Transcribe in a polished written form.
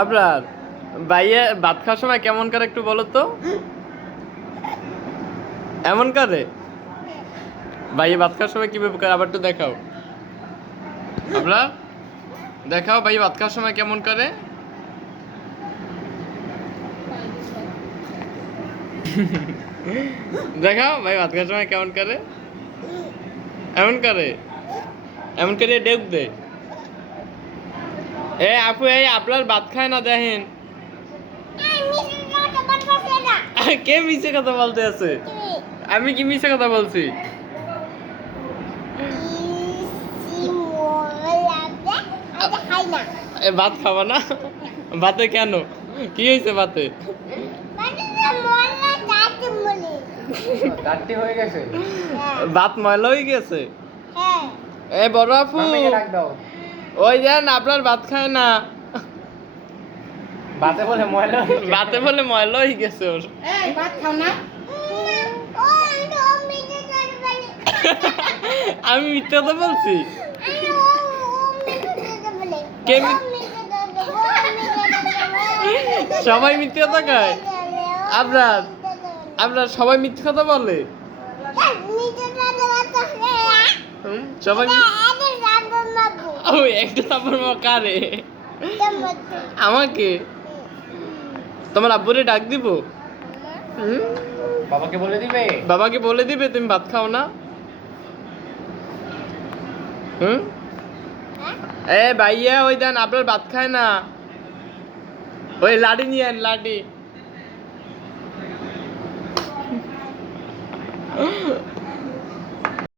আপনার ভাইয়া ভাত খাওয়ার সময় কেমন করে একটু বলো তো? এমন করে ভাইয়া ভাত খাওয়ার সময় কিভাবে করে আবার একটু দেখাও। আপনার দেখাও ভাই ভাত খাওয়ার সময় কেমন করে। দেখাও ভাই ভাত খাওয়ার সময় কেমন করে। এমন করে, এমন করে ডেক দে। এ আপু এই আপনার ভাত খায় না দেখেন। কে মিছে কথা বলতে আছে? আমি কি মিছে কথা বলছি? ভাত খাবা না? ভাতে কেন, কি হয়েছে ভাতে? ভাত ময়লা হয়ে গেছে। এ বড় আপু ওই যান আপনার ভাত খায় না। ভাতে বলে ময়লা ভাতে বলে ময়লা হয়ে গেছে ওর। ভাত খাও না? আমি মিথ্যা কথা বলছি? কে সবাই মিথ্যে কথা কয়? আপনার আপনার সবাই মিথ্যে কথা বলে? সবাই ওই একটা থাপ্পড় মারো কারে? আমাকে? তোমার আব্বুরে ডাক দিব? বাবাকে বলে দিবে? বাবাকে বলে দিবে তুমি ভাত খাও না? এ ভাইয়া ওই দেন আপনার ভাত খায় না। ওই লাডি নিয়ে আন লাডি।